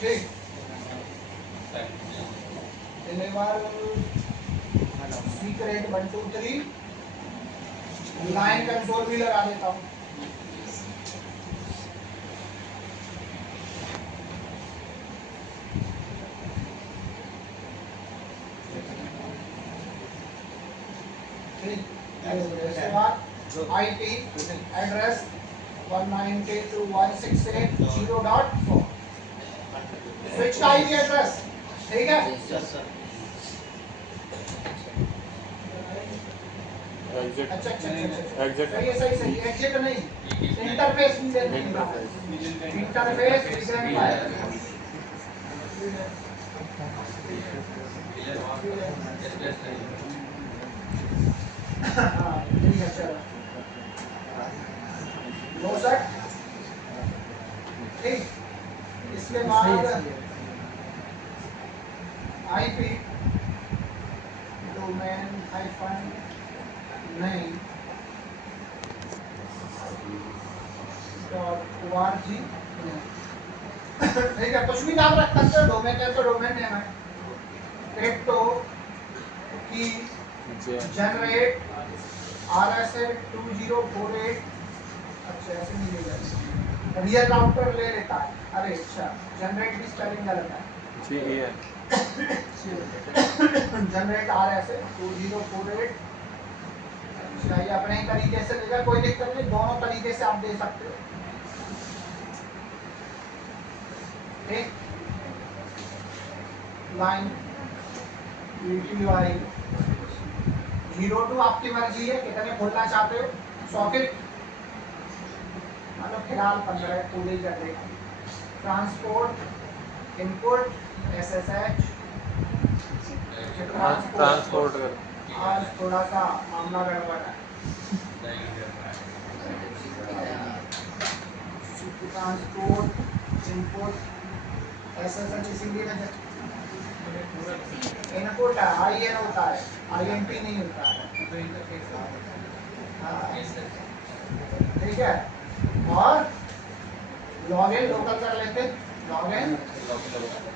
ठीक, deliver secret 1 2 3 line console भी लगा देता हूँ। IP एड्रेस 192.168.0.4 स्विच का IP एड्रेस, ठीक है। अच्छा सही एग्जिट नहीं, इंटरफेस इंटरफेस ठीक है चलो नो सेट। ठीक, इसके बाद IP डोमेन हाइफन नहीं .org, ठीक है, कुछ भी नाम रख सकते हो, डोमेन है तो डोमेन नेम है। क्रिप्टो की जनरेट RSA 2048, अच्छा ऐसे नहीं ले जाएगा, रियल राउटर ले लेता है। अरे अच्छा, जनरेट की स्पेलिंग गलत है, जनरेट RSA 2048। अच्छा ये अपने ही तरीके से लेगा, कोई दिक्कत नहीं, दोनों तरीके से आप दे सकते हो। ठीक, लाइन UTI 02 आपकी मर्जी है कितने खोलना चाहते हो। सॉकेट मतलब फिलहाल 15 पूरी कर देगा। ट्रांसपोर्ट इनपुट SSH ट्रांसपोर्ट आज थोड़ा सा मामला गड़बड़ है। ट्रांसपोर्ट इनपुट SSH इसीलिए इनपुट IN होता है, INT नहीं होता है। ठीक है, और लॉगिन लोकल कर लेते, लॉगिन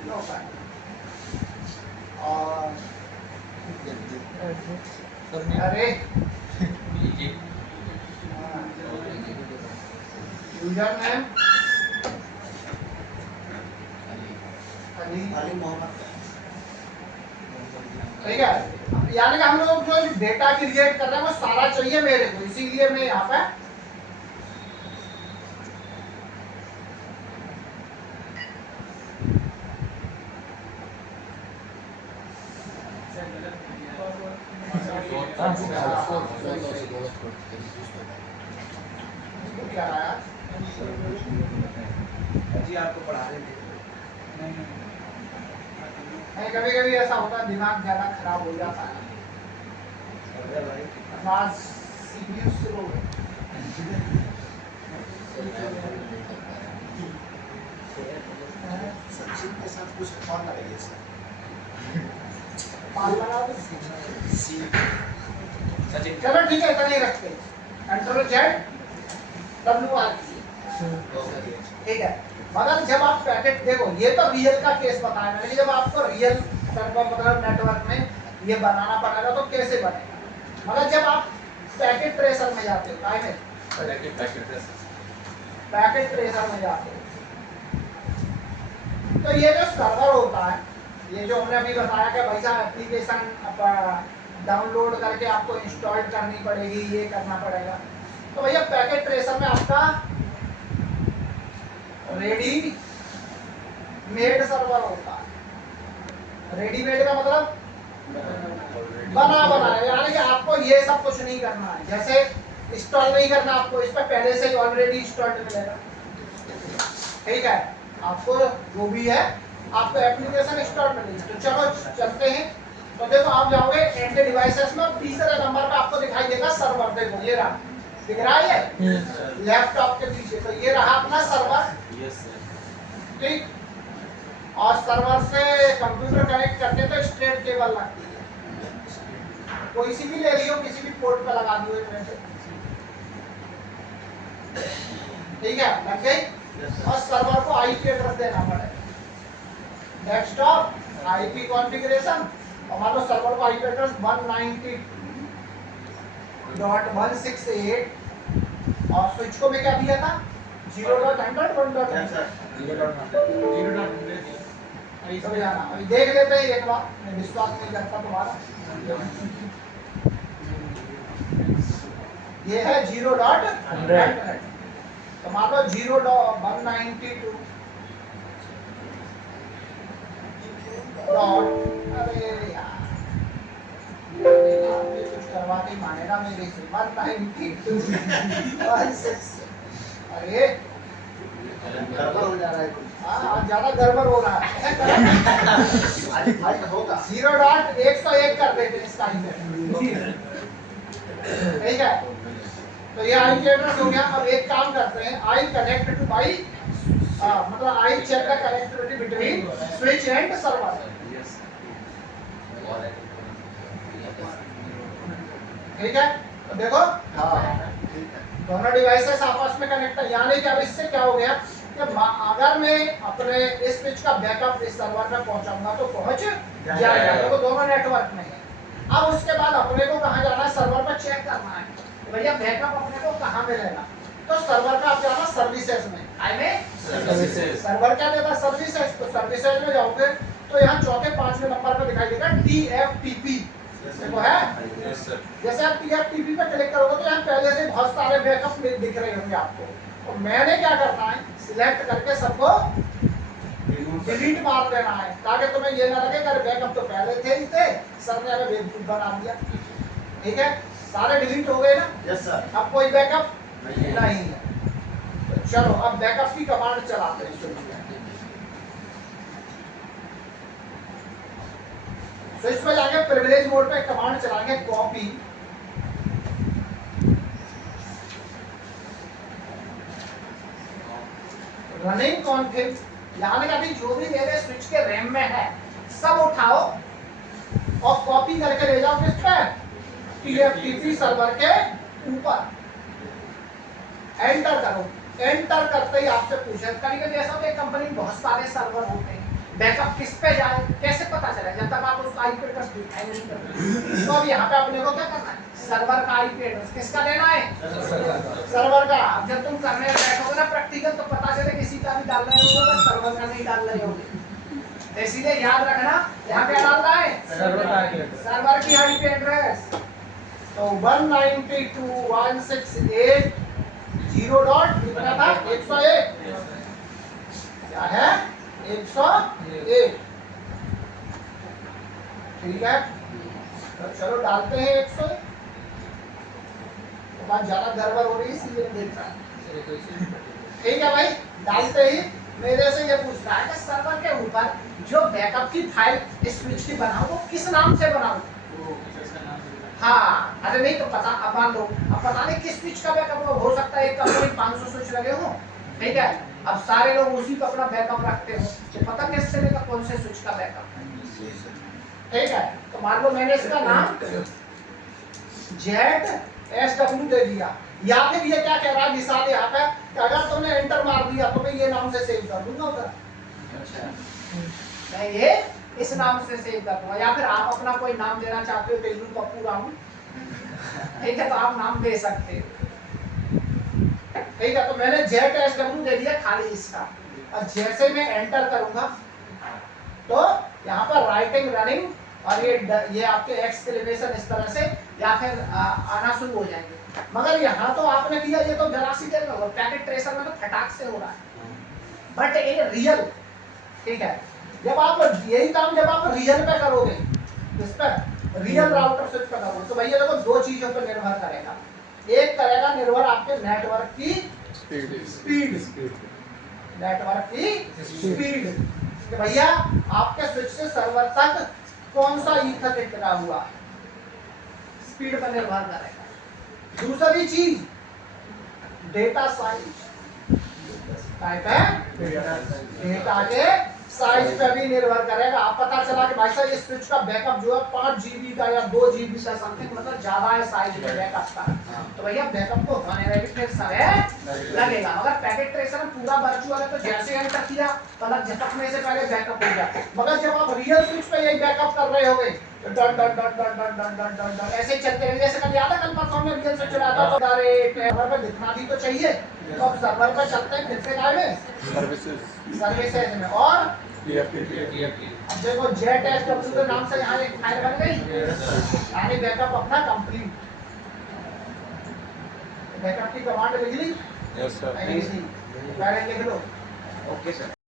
लोकल, और अरे यूजर नेम अली मोहम्मद, ठीक है। यानी कि हम लोग जो डेटा क्रिएट कर रहे हैं वो सारा चाहिए मेरे को, इसीलिए मैं यहाँ पे क्या रहा है जी, आपको पढ़ा रहे थे। नहीं कभी कभी ऐसा होता है, दिमाग ज्यादा खराब हो जाता है, आवाज CPU स्लो है। सचिन के साथ कुछ और लगाइए सर, पाल लगा दो सचिन। चलो ठीक है, इतना ही रखते हैं। कंट्रोल Z WR, ठीक है। मगर जब आप पैकेट देखो, ये तो रियल का केस बताया मैंने, जब आपको रियल सर्वर मतलब नेटवर्क में ये बनाना पड़ेगा तो कैसे बनेगा। मगर जब आप पैकेट ट्रेसर में जाते हो, पैकेट ट्रेसर में जाते हो, तो ये जो सर्वर होता है, ये जो हमने अभी बताया कि भाई साहब एप्लीकेशन डाउनलोड करके आपको इंस्टॉल करनी पड़ेगी, ये करना पड़ेगा, तो भैया पैकेट ट्रेसर में आपका रेडी मेड सर्वर होता है। रेडीमेड का मतलब बना है, यानी कि आपको ये सब कुछ नहीं करना है, जैसे इंस्टॉल नहीं करना आपको, इस पर पहले से ही ऑलरेडी इंस्टॉल्ड मिलेगा। ठीक है, आपको जो भी है आपको एप्लीकेशन इंस्टॉल मिलेगी। तो चलो चलते हैं। तो देखो आप जाओगे एंड डिवाइसेस में, तीसरे नंबर पे आपको दिखाई देगा सर्वर। देखो ये रहा, दिख रहा है ये लैपटॉप के पीछे, तो ये रहा अपना सर्वर। ठीक, और सर्वर से कंप्यूटर कनेक्ट करते तो स्ट्रेट केबल लगती है, कोई सी भी ले लियो, किसी भी पोर्ट पे लगा दियो इनमें से। ठीक है, लग गई। और सर्वर को IP एड्रेस देना पड़ेगा। डेस्कटॉप आईपी कॉन्फ़िगरेशन, और मान लो सर्वर का आईपी एड्रेस 192.168 और स्विच को मैं क्या दिया था 0.100 1.100 तो जाना अभी देख लेते हैं एक बार, मैं विश्वास नहीं करता तुम्हारा। ये है 0.100 तो मान लो 0.192 अरे यार कुछ करवा के मानेगा मेरे से 192.16 अरे गड़बड़ हो जा रहा है कुछ। हाँ ज्यादा गड़बड़ हो रहा है आज फाइट होगा। 0.101 कर देते हैं इसका ठीक है। तो ये आई की एड्रेस हो गया। अब एक काम करते हैं, आई कनेक्ट टू बाई मतलब I check the connectivity between switch and server. ठीक है तो देखो हाँ ठीक है। दोनों डिवाइसेस आपस में कनेक्ट है, यानी कि अब इससे क्या हो गया कि अगर मैं अपने इस स्विच का बैकअप इस सर्वर में पहुंचाऊंगा तो पहुंच जाएगा, तो दोनों नेटवर्क में है। अब उसके बाद अपने को कहां जाना है, सर्वर पर चेक करना है भैया बैकअप अपने को कहां मिलेगा। तो सर्वर पे आप जाना सर्विसेज में, आई में सर्वर क्या देता है सर्विसेज, तो सर्विसेज में जाओगे तो यहाँ चौथे पांचवें नंबर पे दिखाई देगा TFTP देखो है। जैसे आप TFTP पे क्लिक करोगे तो यहाँ पहले से बहुत सारे बैकअप दिख रहे होंगे आपको। तो मैंने क्या करना है, सिलेक्ट करके सबको डिलीट मार देना है ताकि तुम्हें ये ना लगे कि बैकअप तो पहले थे ही थे, सर ने हमें बेवकूफ बना दिया। ठीक है सारे डिलीट हो गए ना। Yes sir. अब कोई बैकअप नहीं है। तो चलो अब बैकअप की कमांड चलाते हैं। तो इसमें जाके प्रिविलेज मोड पे कमांड चलाएंगे कॉपी रनिंग कॉन्फिग, यानी कि अभी जो भी मेरे स्विच के रैम में है सब उठाओ और कॉपी करके ले जाओ किस पे TFTP सर्वर के ऊपर। एंटर करो, एंटर करते ही आपसे पूछे कभी कभी ऐसा होता है कंपनी में बहुत सारे सर्वर होते हैं, बैकअप किस पे जाए कैसे पता चले जब तक आप उस आईपी एड्रेस डिफाइन नहीं करते। तो अब यहाँ पे अपने को क्या करना है, सर्वर का आईपी एड्रेस किसका देना है, सर्वर का। अब जब तुम करने बैठोगे ना प्रैक्टिकल तो पता चले किसी का भी डाल रहे हो सर्वर का नहीं डाल रहे होगे। इसीलिए याद रखना यहाँ पे डालना है सर्वर की आईपी एड्रेस। तो 192.168 कितना था 101 क्या है 101। ठीक है तो चलो डालते हैं 101। तो बात ज्यादा गड़बड़ हो रही है इसलिए देख रहा है। ठीक है भाई डालते ही मेरे से ये पूछ रहा है कि सर्वर के ऊपर जो बैकअप की फाइल इस स्विच की बनाऊं वो किस नाम से बनाऊं। हाँ अरे नहीं तो पता अब मान लो अब पता नहीं किस स्विच का बैकअप हो सकता है, एक कंपनी 500 स्विच लगे हो ठीक है, अब सारे लोग उसी पे अपना बैकअप रखते हो तो पता कैसे चलेगा कौन से स्विच का बैकअप है। ठीक है तो मान लो मैंने इसका नाम ZSW दे दिया, या फिर ये क्या कह रहा है मिसाल यहाँ पे कि अगर तुमने एंटर मार दिया तो मैं ये नाम से सेव कर दूंगा उधर। मैं ये इस नाम से सेव कर दूंगा, या फिर आप अपना कोई नाम देना चाहते हो तेजू पप्पू राहुल ठीक है तो आप नाम दे सकते हो। ठीक है तो मैंने ZSW दे दिया खाली इसका, और जैसे मैं एंटर करूंगा तो यहाँ पर राइटिंग रनिंग और ये आपके एक्सक्लेमेशन इस तरह से या फिर आना शुरू हो जाएंगे। मगर यहाँ तो आपने किया ये तो जरा सी देर में होगा, पैकेट ट्रेसर में तो फटाक से हो रहा है बट ये रियल। ठीक है जब आप यही काम जब आप रियल पे करोगे इस पर रियल राउटर स्विच पे करोगे तो भैया देखो दो चीजों पर निर्भर करेगा, एक करेगा निर्भर आपके नेटवर्क की स्पीड नेटवर्क की स्पीड कि भैया आपके स्विच से सर्वर तक कौन सा ईथरनेट लगा हुआ है, स्पीड पर निर्भर करेगा। दूसरी चीज डेटा साइज टाइप है डेटा के साइज पे भी निर्भर करेगा। आप पता चला कि भाई साहब ये स्विच का बैकअप जो है 5 जीबी का या 2 जीबी का समथिंग, मतलब ज्यादा है साइज में बैकअप का, तो भैया बैकअप को होने में भी फिर समय लगेगा। मगर पैकेट ट्रेसर में पूरा वर्चुअल है, तो जैसे एंटर किया मतलब झपकने से पहले बैकअप हो गया। मगर जब आप रियल स्विच पे यही बैकअप कर रहे होगे तो done done done done done done done done done ऐसे ही चलते रहेंगे। जैसे कल याद है, कल परसों में रियल स्विच चलाता तो सर्वर पे दिखना भी तो चाहिए, तो अब सर्वर पे चलते हैं फिर से काय में सर्विसेज में। और अब देखो जेट एस डब्ल्यू के नाम से यहाँ एक फाइल बन गई, यानी बैकअप अपना कंप्लीट। बैकअप की कमांड लिख ली? Yes sir. नहीं लिखी? पहले लिख लो। Okay sir.